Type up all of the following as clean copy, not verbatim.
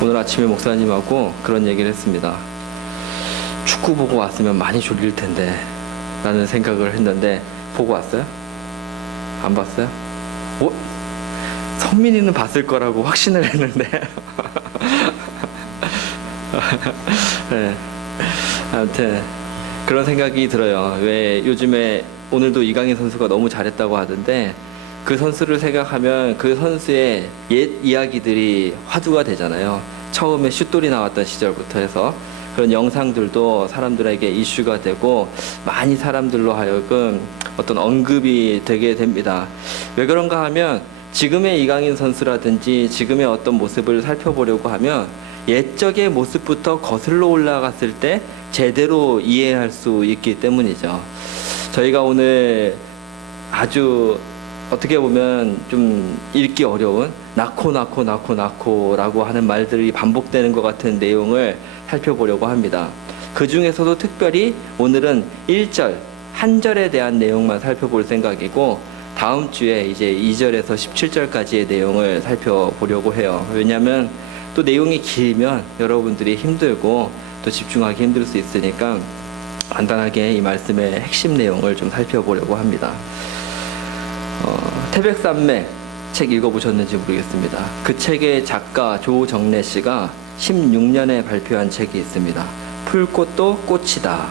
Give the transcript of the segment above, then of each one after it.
오늘 아침에 목사님하고 그런 얘기를 했습니다. 축구 보고 왔으면 많이 졸릴 텐데 라는 생각을 했는데, 보고 왔어요? 안 봤어요? 성민이는 봤을 거라고 확신을 했는데 네. 아무튼 그런 생각이 들어요. 왜 요즘에 오늘도 이강인 선수가 너무 잘했다고 하던데, 그 선수를 생각하면 그 선수의 옛 이야기들이 화두가 되잖아요. 처음에 슛돌이 나왔던 시절부터 해서 그런 영상들도 사람들에게 이슈가 되고 많이 사람들로 하여금 어떤 언급이 되게 됩니다. 왜 그런가 하면 지금의 이강인 선수라든지 지금의 어떤 모습을 살펴보려고 하면 옛적의 모습부터 거슬러 올라갔을 때 제대로 이해할 수 있기 때문이죠. 저희가 오늘 아주 어떻게 보면 좀 읽기 어려운 낳고 라고 하는 말들이 반복되는 것 같은 내용을 살펴보려고 합니다. 그 중에서도 특별히 오늘은 1절, 한 절에 대한 내용만 살펴볼 생각이고, 다음 주에 이제 2절에서 17절까지의 내용을 살펴보려고 해요. 왜냐하면 또 내용이 길면 여러분들이 힘들고 또 집중하기 힘들 수 있으니까 간단하게 이 말씀의 핵심 내용을 좀 살펴보려고 합니다. 태백산맥 책 읽어보셨는지 모르겠습니다. 그 책의 작가 조정래 씨가 16년에 발표한 책이 있습니다. 풀꽃도 꽃이다.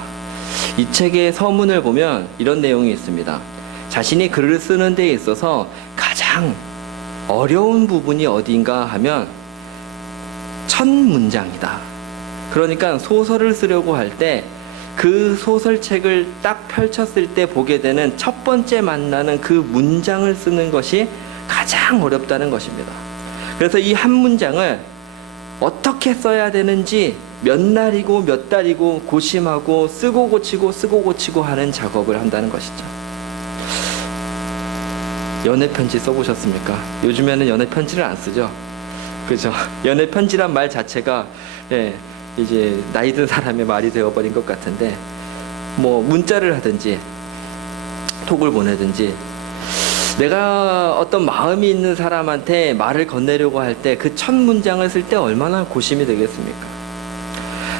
이 책의 서문을 보면 이런 내용이 있습니다. 자신이 글을 쓰는 데 있어서 가장 어려운 부분이 어딘가 하면 첫 문장이다. 그러니까 소설을 쓰려고 할 때 그 소설책을 딱 펼쳤을 때 보게 되는 첫 번째 만나는 그 문장을 쓰는 것이 가장 어렵다는 것입니다. 그래서 이 한 문장을 어떻게 써야 되는지 몇 날이고 몇 달이고 고심하고 쓰고 고치고 하는 작업을 한다는 것이죠. 연애 편지 써보셨습니까? 요즘에는 연애 편지를 안 쓰죠. 그죠? 연애 편지란 말 자체가 이제 나이 든 사람의 말이 되어버린 것 같은데, 뭐 문자를 하든지 톡을 보내든지 내가 어떤 마음이 있는 사람한테 말을 건네려고 할 때 그 첫 문장을 쓸 때 얼마나 고심이 되겠습니까?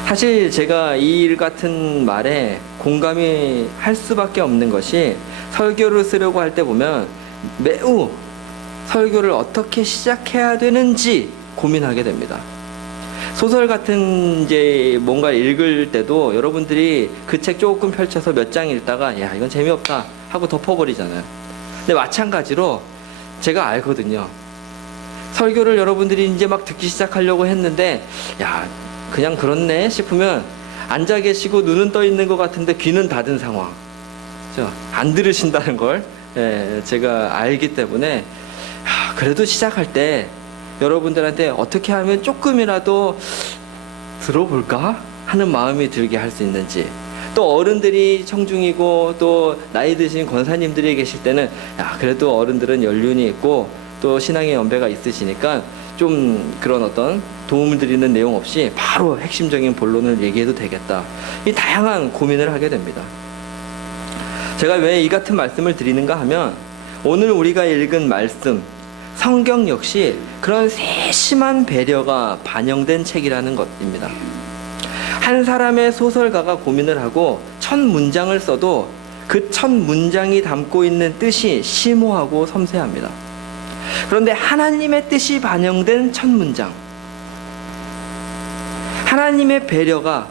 사실 제가 이 일 같은 말에 공감이 할 수밖에 없는 것이, 설교를 쓰려고 할 때 보면 매우 설교를 어떻게 시작해야 되는지 고민하게 됩니다. 소설 같은 이제 뭔가 읽을 때도 여러분들이 그 책 조금 펼쳐서 몇 장 읽다가 야 이건 재미없다 하고 덮어버리잖아요. 근데 마찬가지로 제가 알거든요. 설교를 여러분들이 이제 막 듣기 시작하려고 했는데 야 그냥 그렇네 싶으면 앉아 계시고 눈은 떠 있는 것 같은데 귀는 닫은 상황, 안 들으신다는 걸 제가 알기 때문에 그래도 시작할 때 여러분들한테 어떻게 하면 조금이라도 들어볼까 하는 마음이 들게 할 수 있는지, 또 어른들이 청중이고 또 나이 드신 권사님들이 계실 때는 그래도 어른들은 연륜이 있고 또 신앙의 연배가 있으시니까 좀 그런 어떤 도움을 드리는 내용 없이 바로 핵심적인 본론을 얘기해도 되겠다, 이 다양한 고민을 하게 됩니다. 제가 왜 이 같은 말씀을 드리는가 하면, 오늘 우리가 읽은 말씀 성경 역시 그런 세심한 배려가 반영된 책이라는 것입니다. 한 사람의 소설가가 고민을 하고 첫 문장을 써도 그 첫 문장이 담고 있는 뜻이 심오하고 섬세합니다. 그런데 하나님의 뜻이 반영된 첫 문장, 하나님의 배려가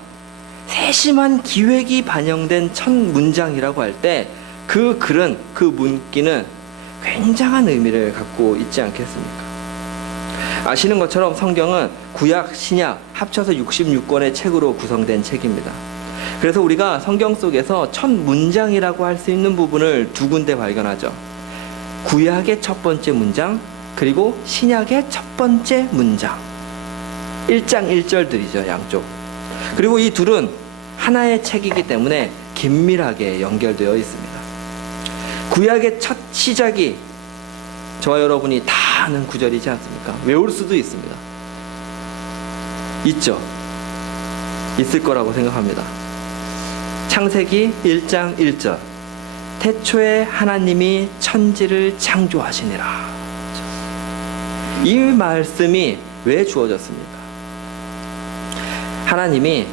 세심한 기획이 반영된 첫 문장이라고 할 때 그 글은, 그 문기는 굉장한 의미를 갖고 있지 않겠습니까? 아시는 것처럼 성경은 구약, 신약 합쳐서 66권의 책으로 구성된 책입니다. 그래서 우리가 성경 속에서 첫 문장이라고 할 수 있는 부분을 두 군데 발견하죠. 구약의 첫 번째 문장, 그리고 신약의 첫 번째 문장. 1장 1절들이죠, 양쪽. 그리고 이 둘은 하나의 책이기 때문에 긴밀하게 연결되어 있습니다. 구약의 첫 시작이 저와 여러분이 다 아는 구절이지 않습니까? 외울 수도 있습니다. 있죠? 있을 거라고 생각합니다. 창세기 1장 1절, 태초에 하나님이 천지를 창조하시니라. 이 말씀이 왜 주어졌습니까? 하나님이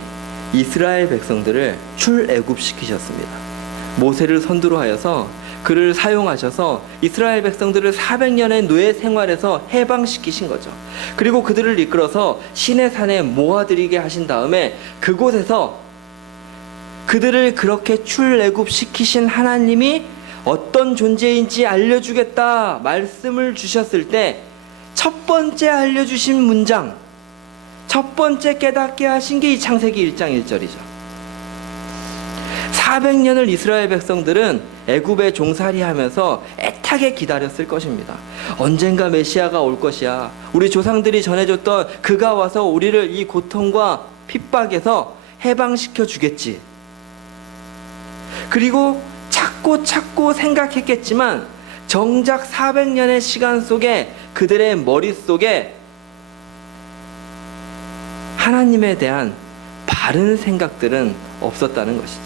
이스라엘 백성들을 출애굽시키셨습니다. 모세를 선두로 하여서 그를 사용하셔서 이스라엘 백성들을 400년의 노예 생활에서 해방시키신 거죠. 그리고 그들을 이끌어서 시내산에 모아들이게 하신 다음에 그곳에서 그들을 그렇게 출애굽시키신 하나님이 어떤 존재인지 알려주겠다 말씀을 주셨을 때 첫 번째 알려주신 문장, 첫 번째 깨닫게 하신 게 이 창세기 1장 1절이죠. 400년을 이스라엘 백성들은 애굽에 종살이하면서 애타게 기다렸을 것입니다. 언젠가 메시아가 올 것이야. 우리 조상들이 전해줬던 그가 와서 우리를 이 고통과 핍박에서 해방시켜 주겠지. 그리고 찾고 생각했겠지만 정작 400년의 시간 속에 그들의 머릿속에 하나님에 대한 바른 생각들은 없었다는 것이죠.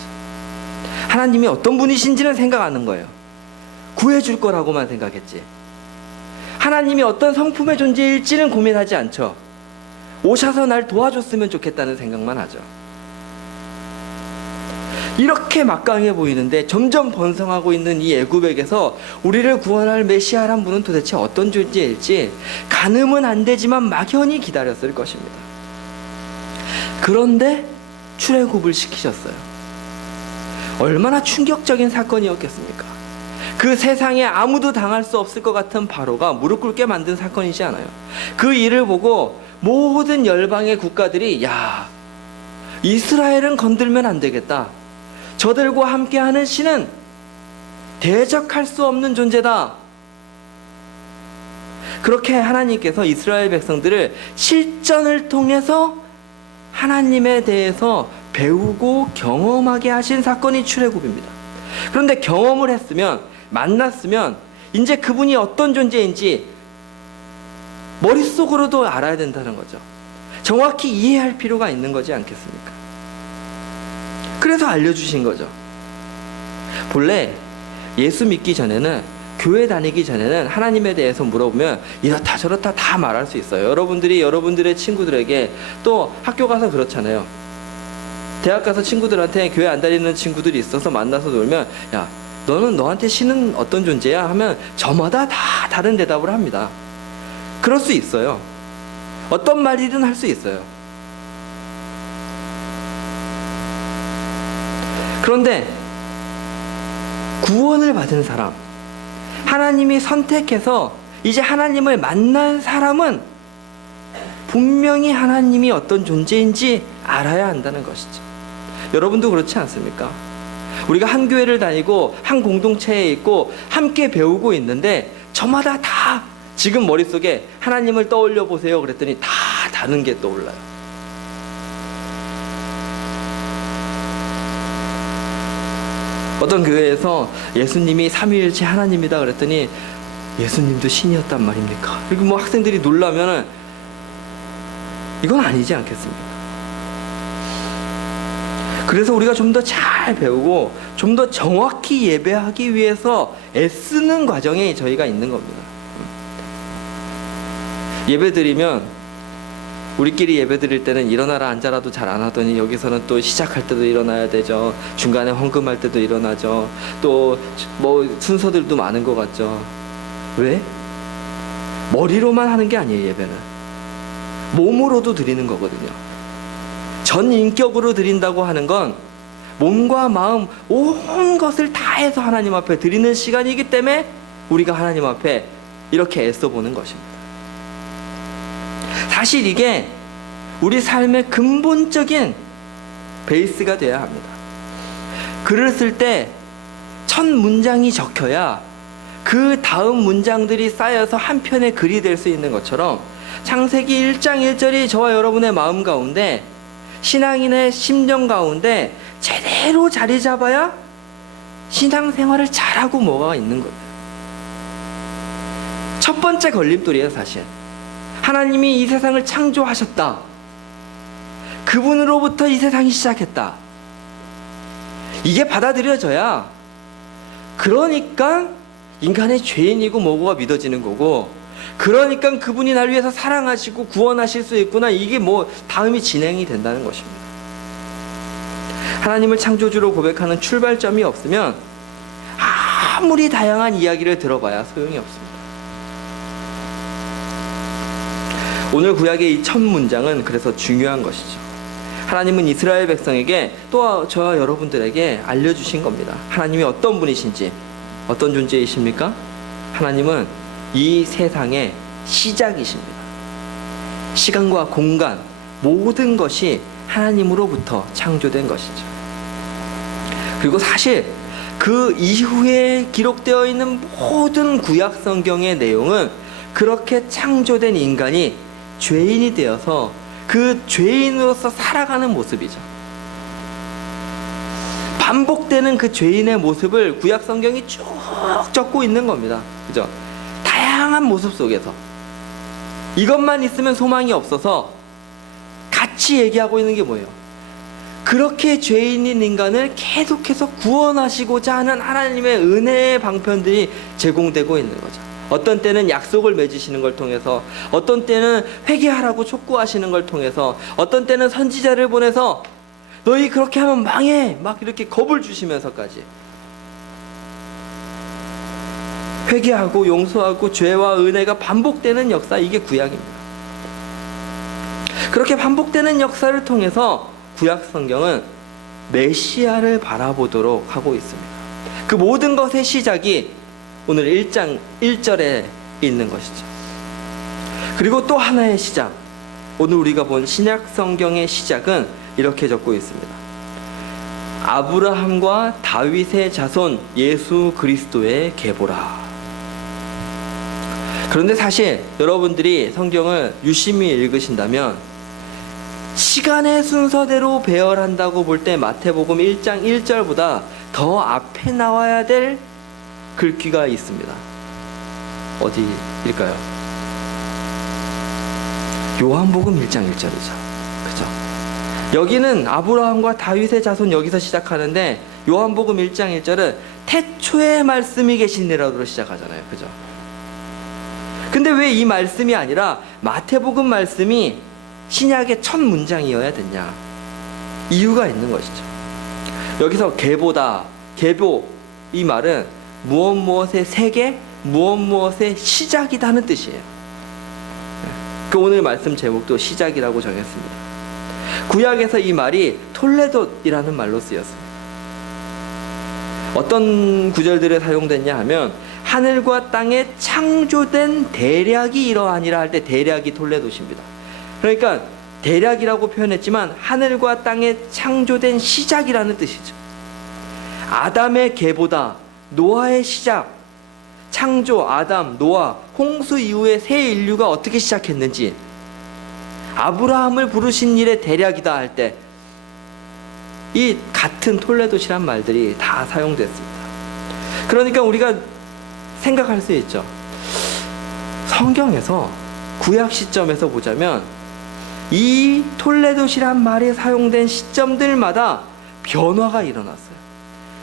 하나님이 어떤 분이신지는 생각 안 하는 거예요. 구해줄 거라고만 생각했지. 하나님이 어떤 성품의 존재일지는 고민하지 않죠. 오셔서 날 도와줬으면 좋겠다는 생각만 하죠. 이렇게 막강해 보이는데 점점 번성하고 있는 이 애굽에게서 우리를 구원할 메시아란 분은 도대체 어떤 존재일지 가늠은 안 되지만 막연히 기다렸을 것입니다. 그런데 출애굽을 시키셨어요. 얼마나 충격적인 사건이었겠습니까? 그 세상에 아무도 당할 수 없을 것 같은 바로가 무릎 꿇게 만든 사건이지 않아요. 그 일을 보고 모든 열방의 국가들이 야, 이스라엘은 건들면 안 되겠다. 저들과 함께하는 신은 대적할 수 없는 존재다. 그렇게 하나님께서 이스라엘 백성들을 실전을 통해서 하나님에 대해서 배우고 경험하게 하신 사건이 출애굽입니다. 그런데 경험을 했으면, 만났으면 이제 그분이 어떤 존재인지 머릿속으로도 알아야 된다는 거죠. 정확히 이해할 필요가 있는 거지 않겠습니까? 그래서 알려주신 거죠. 본래 예수 믿기 전에는, 교회 다니기 전에는 하나님에 대해서 물어보면 이렇다 저렇다 다 말할 수 있어요. 여러분들이 여러분들의 친구들에게, 또 학교 가서 그렇잖아요. 대학 가서 친구들한테, 교회 안 다니는 친구들이 있어서 만나서 놀면 야, 너는 너한테 신은 어떤 존재야? 하면 저마다 다 다른 대답을 합니다. 그럴 수 있어요. 어떤 말이든 할 수 있어요. 그런데 구원을 받은 사람, 하나님이 선택해서 이제 하나님을 만난 사람은 분명히 하나님이 어떤 존재인지 알아야 한다는 것이죠. 여러분도 그렇지 않습니까? 우리가 한 교회를 다니고 한 공동체에 있고 함께 배우고 있는데 저마다 다 지금 머릿속에 하나님을 떠올려 보세요 그랬더니 다 다른 게 떠올라요. 어떤 교회에서 예수님이 삼위일체 하나님이다 그랬더니 예수님도 신이었단 말입니까? 그리고 뭐 학생들이 놀라면은 이건 아니지 않겠습니까? 그래서 우리가 좀 더 잘 배우고 좀 더 정확히 예배하기 위해서 애쓰는 과정에 저희가 있는 겁니다. 예배 드리면, 우리끼리 예배 드릴 때는 일어나라 앉아라도 잘 안 하더니 여기서는 또 시작할 때도 일어나야 되죠. 중간에 헌금할 때도 일어나죠. 또 뭐 순서들도 많은 것 같죠. 왜? 머리로만 하는 게 아니에요. 예배는 몸으로도 드리는 거거든요. 전 인격으로 드린다고 하는 건 몸과 마음 온 것을 다해서 하나님 앞에 드리는 시간이기 때문에 우리가 하나님 앞에 이렇게 애써 보는 것입니다. 사실 이게 우리 삶의 근본적인 베이스가 되어야 합니다. 글을 쓸 때 첫 문장이 적혀야 그 다음 문장들이 쌓여서 한 편의 글이 될 수 있는 것처럼 창세기 1장 1절이 저와 여러분의 마음 가운데, 신앙인의 심정 가운데 제대로 자리 잡아야 신앙생활을 잘하고 뭐가 있는 거예요. 첫 번째 걸림돌이에요. 사실 하나님이 이 세상을 창조하셨다. 그분으로부터 이 세상이 시작했다. 이게 받아들여져야, 그러니까 인간의 죄인이고 뭐고가 믿어지는 거고, 그러니까 그분이 날 위해서 사랑하시고 구원하실 수 있구나. 이게 뭐 다음이 진행이 된다는 것입니다. 하나님을 창조주로 고백하는 출발점이 없으면 아무리 다양한 이야기를 들어봐야 소용이 없습니다. 오늘 구약의 이 첫 문장은 그래서 중요한 것이죠. 하나님은 이스라엘 백성에게 또 저와 여러분들에게 알려주신 겁니다. 하나님이 어떤 분이신지, 어떤 존재이십니까? 하나님은 이 세상의 시작이십니다. 시간과 공간, 모든 것이 하나님으로부터 창조된 것이죠. 그리고 사실 그 이후에 기록되어 있는 모든 구약 성경의 내용은 그렇게 창조된 인간이 죄인이 되어서 그 죄인으로서 살아가는 모습이죠. 반복되는 그 죄인의 모습을 구약 성경이 쭉 적고 있는 겁니다. 그죠? 다양한 모습 속에서 이것만 있으면 소망이 없어서 같이 얘기하고 있는 게 뭐예요? 그렇게 죄인인 인간을 계속해서 구원하시고자 하는 하나님의 은혜의 방편들이 제공되고 있는 거죠. 어떤 때는 약속을 맺으시는 걸 통해서, 어떤 때는 회개하라고 촉구하시는 걸 통해서, 어떤 때는 선지자를 보내서 너희 그렇게 하면 망해! 막 이렇게 겁을 주시면서까지 회개하고 용서하고 죄와 은혜가 반복되는 역사, 이게 구약입니다. 그렇게 반복되는 역사를 통해서 구약 성경은 메시아를 바라보도록 하고 있습니다. 그 모든 것의 시작이 오늘 1장 1절에 있는 것이죠. 그리고 또 하나의 시작, 오늘 우리가 본 신약 성경의 시작은 이렇게 적고 있습니다. 아브라함과 다윗의 자손 예수 그리스도의 계보라. 그런데 사실 여러분들이 성경을 유심히 읽으신다면 시간의 순서대로 배열한다고 볼 때 마태복음 1장 1절보다 더 앞에 나와야 될 글귀가 있습니다. 어디일까요? 요한복음 1장 1절이죠. 그죠? 여기는 아브라함과 다윗의 자손 여기서 시작하는데 요한복음 1장 1절은 태초에 말씀이 계시니라로 시작하잖아요. 그죠? 근데 왜 이 말씀이 아니라 마태복음 말씀이 신약의 첫 문장이어야 됐냐? 이유가 있는 것이죠. 여기서 계보다, 계보, 이 말은 무엇 무엇의 세계, 무엇 무엇의 시작이다는 뜻이에요. 그 오늘 말씀 제목도 시작이라고 정했습니다. 구약에서 이 말이 톨레도이라는 말로 쓰였습니다. 어떤 구절들에 사용됐냐 하면 하늘과 땅에 창조된 대략이 이러하니라 할 때 대략이 톨레도십니다. 그러니까 대략이라고 표현했지만 하늘과 땅에 창조된 시작이라는 뜻이죠. 아담의 계보다, 노아의 시작, 창조, 아담, 노아, 홍수 이후에 새 인류가 어떻게 시작했는지, 아브라함을 부르신 일의 대략이다 할 때 이 같은 톨레도시란 말들이 다 사용됐습니다. 그러니까 우리가 생각할 수 있죠. 성경에서 구약 시점에서 보자면 이 톨레도시란 말이 사용된 시점들마다 변화가 일어났어요.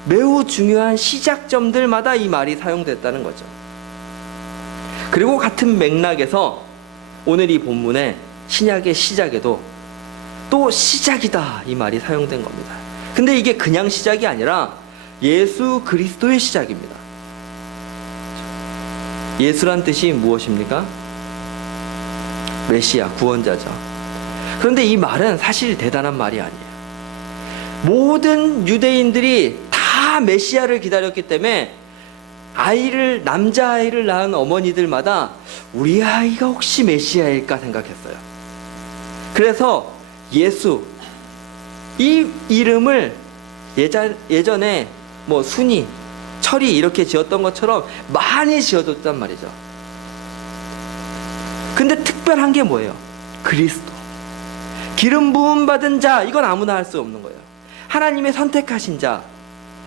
매우 중요한 시작점들마다 이 말이 사용됐다는 거죠. 그리고 같은 맥락에서 오늘 이 본문의 신약의 시작에도 또 시작이다 이 말이 사용된 겁니다. 근데 이게 그냥 시작이 아니라 예수 그리스도의 시작입니다. 예수란 뜻이 무엇입니까? 메시아, 구원자죠. 그런데 이 말은 사실 대단한 말이 아니에요. 모든 유대인들이 다 메시아를 기다렸기 때문에 남자아이를 낳은 어머니들마다 우리 아이가 혹시 메시아일까 생각했어요. 그래서 예수, 이 이름을 예전에 뭐 순이, 철이 이렇게 지었던 것처럼 많이 지어뒀단 말이죠. 근데 특별한 게 뭐예요? 그리스도. 기름 부음 받은 자, 이건 아무나 할 수 없는 거예요. 하나님의 선택하신 자.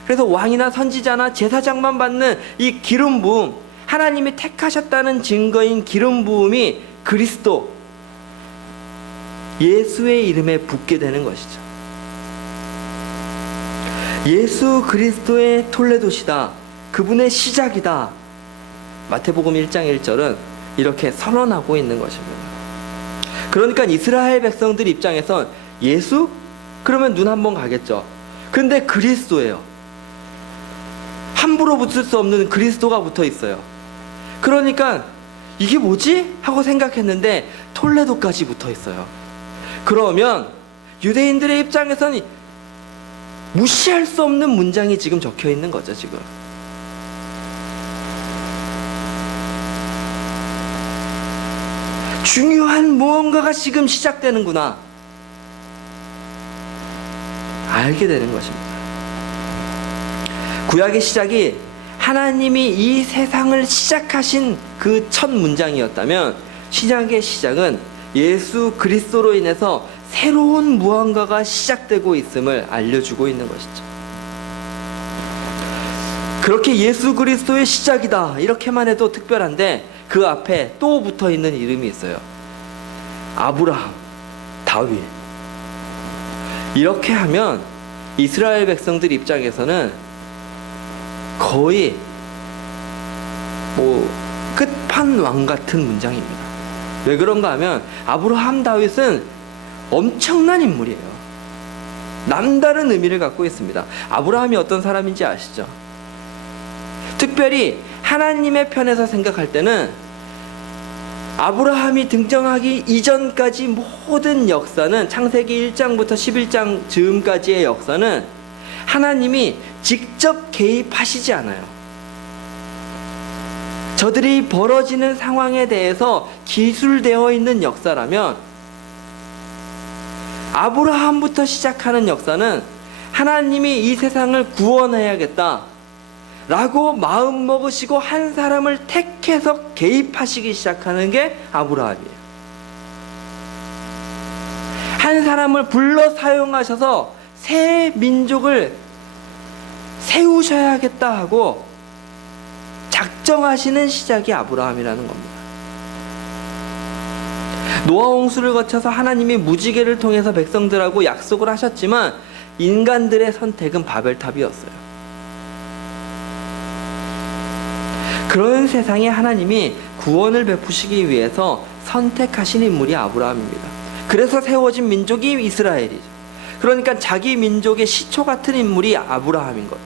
그래서 왕이나 선지자나 제사장만 받는 이 기름 부음, 하나님이 택하셨다는 증거인 기름 부음이 그리스도, 예수의 이름에 붙게 되는 것이죠. 예수 그리스도의 톨레도시다, 그분의 시작이다. 마태복음 1장 1절은 이렇게 선언하고 있는 것입니다. 그러니까 이스라엘 백성들 입장에선 예수? 그러면 눈 한번 가겠죠. 근데 그리스도예요. 함부로 붙을 수 없는 그리스도가 붙어 있어요. 그러니까 이게 뭐지? 하고 생각했는데 톨레도까지 붙어 있어요. 그러면 유대인들의 입장에서는 무시할 수 없는 문장이 지금 적혀 있는 거죠, 지금. 중요한 무언가가 지금 시작되는구나. 알게 되는 것입니다. 구약의 시작이 하나님이 이 세상을 시작하신 그 첫 문장이었다면 신약의 시작은 예수 그리스도로 인해서 새로운 무언가가 시작되고 있음을 알려주고 있는 것이죠. 그렇게 예수 그리스도의 시작이다 이렇게만 해도 특별한데 그 앞에 또 붙어있는 이름이 있어요. 아브라함, 다윗. 이렇게 하면 이스라엘 백성들 입장에서는 거의 끝판왕 같은 문장입니다. 왜 그런가 하면 아브라함, 다윗은 엄청난 인물이에요. 남다른 의미를 갖고 있습니다. 아브라함이 어떤 사람인지 아시죠? 특별히 하나님의 편에서 생각할 때는 아브라함이 등장하기 이전까지 모든 역사는 창세기 1장부터 11장 즈음까지의 역사는 하나님이 직접 개입하시지 않아요. 저들이 벌어지는 상황에 대해서 기술되어 있는 역사라면 아브라함부터 시작하는 역사는 하나님이 이 세상을 구원해야겠다 라고 마음 먹으시고 한 사람을 택해서 개입하시기 시작하는 게 아브라함이에요. 한 사람을 불러 사용하셔서 새 민족을 세우셔야겠다 하고 작정하시는 시작이 아브라함이라는 겁니다. 노아 홍수를 거쳐서 하나님이 무지개를 통해서 백성들하고 약속을 하셨지만 인간들의 선택은 바벨탑이었어요. 그런 세상에 하나님이 구원을 베푸시기 위해서 선택하신 인물이 아브라함입니다. 그래서 세워진 민족이 이스라엘이죠. 그러니까 자기 민족의 시초 같은 인물이 아브라함인 것.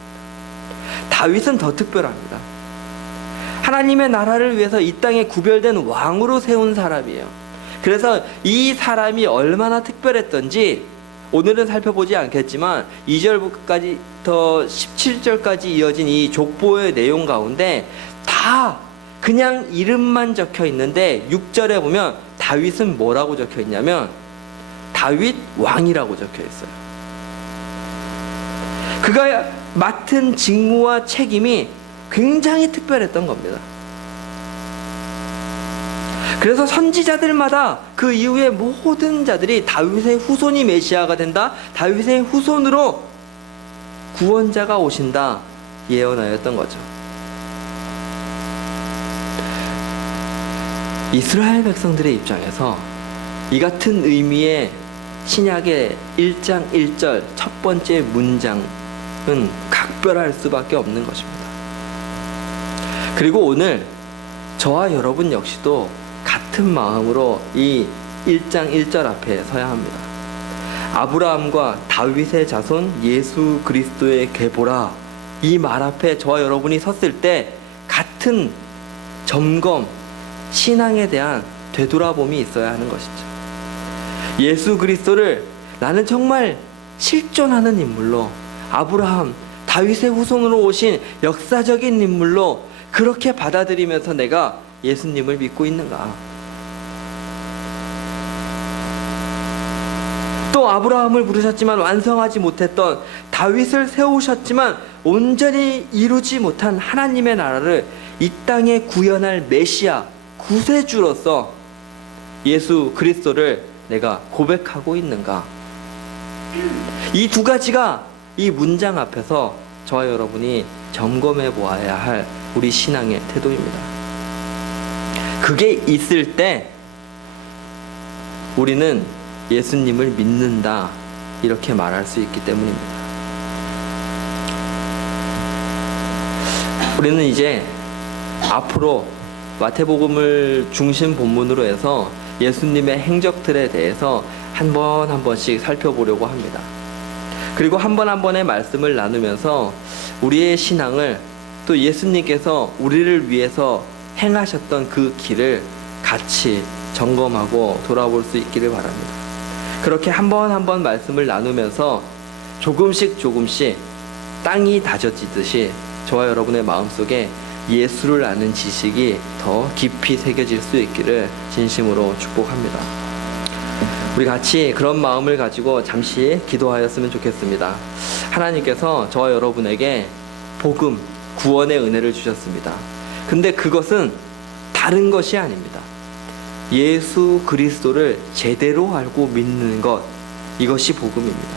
다윗은 더 특별합니다. 하나님의 나라를 위해서 이 땅에 구별된 왕으로 세운 사람이에요. 그래서 이 사람이 얼마나 특별했던지 오늘은 살펴보지 않겠지만 2절부터 17절까지 이어진 이 족보의 내용 가운데 다 그냥 이름만 적혀 있는데 6절에 보면 다윗은 뭐라고 적혀 있냐면 다윗 왕이라고 적혀 있어요. 그가 맡은 직무와 책임이 굉장히 특별했던 겁니다. 그래서 선지자들마다 그 이후에 모든 자들이 다윗의 후손이 메시아가 된다, 다윗의 후손으로 구원자가 오신다 예언하였던 거죠. 이스라엘 백성들의 입장에서 이 같은 의미의 신약의 1장 1절 첫 번째 문장은 각별할 수밖에 없는 것입니다. 그리고 오늘 저와 여러분 역시도 같은 마음으로 이 1장 1절 앞에 서야 합니다. 아브라함과 다윗의 자손 예수 그리스도의 계보라 이 말 앞에 저와 여러분이 섰을 때 같은 점검, 신앙에 대한 되돌아봄이 있어야 하는 것이죠. 예수 그리스도를 나는 정말 실존하는 인물로 아브라함, 다윗의 후손으로 오신 역사적인 인물로 그렇게 받아들이면서 내가 예수님을 믿고 있는가? 또 아브라함을 부르셨지만 완성하지 못했던 다윗을 세우셨지만 온전히 이루지 못한 하나님의 나라를 이 땅에 구현할 메시아, 구세주로서 예수 그리스도를 내가 고백하고 있는가? 이 두 가지가 이 문장 앞에서 저와 여러분이 점검해 보아야 할 우리 신앙의 태도입니다. 그게 있을 때 우리는 예수님을 믿는다 이렇게 말할 수 있기 때문입니다. 우리는 이제 앞으로 마태복음을 중심 본문으로 해서 예수님의 행적들에 대해서 한 번씩 살펴보려고 합니다. 그리고 한 번 한 번의 말씀을 나누면서 우리의 신앙을 또 예수님께서 우리를 위해서 행하셨던 그 길을 같이 점검하고 돌아볼 수 있기를 바랍니다. 그렇게 한 번 한 번 말씀을 나누면서 조금씩 땅이 다져지듯이 저와 여러분의 마음속에 예수를 아는 지식이 더 깊이 새겨질 수 있기를 진심으로 축복합니다. 우리 같이 그런 마음을 가지고 잠시 기도하였으면 좋겠습니다. 하나님께서 저와 여러분에게 복음, 구원의 은혜를 주셨습니다. 근데 그것은 다른 것이 아닙니다. 예수 그리스도를 제대로 알고 믿는 것, 이것이 복음입니다.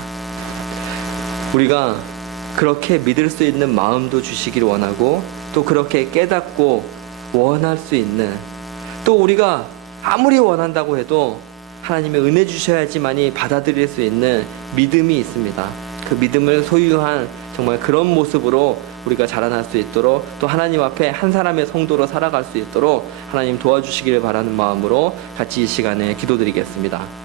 우리가 그렇게 믿을 수 있는 마음도 주시기를 원하고, 또 그렇게 깨닫고 원할 수 있는, 또 우리가 아무리 원한다고 해도 하나님의 은혜 주셔야지만이 받아들일 수 있는 믿음이 있습니다. 그 믿음을 소유한 정말 그런 모습으로 우리가 자라날 수 있도록, 또 하나님 앞에 한 사람의 성도로 살아갈 수 있도록 하나님 도와주시기를 바라는 마음으로 같이 이 시간에 기도드리겠습니다.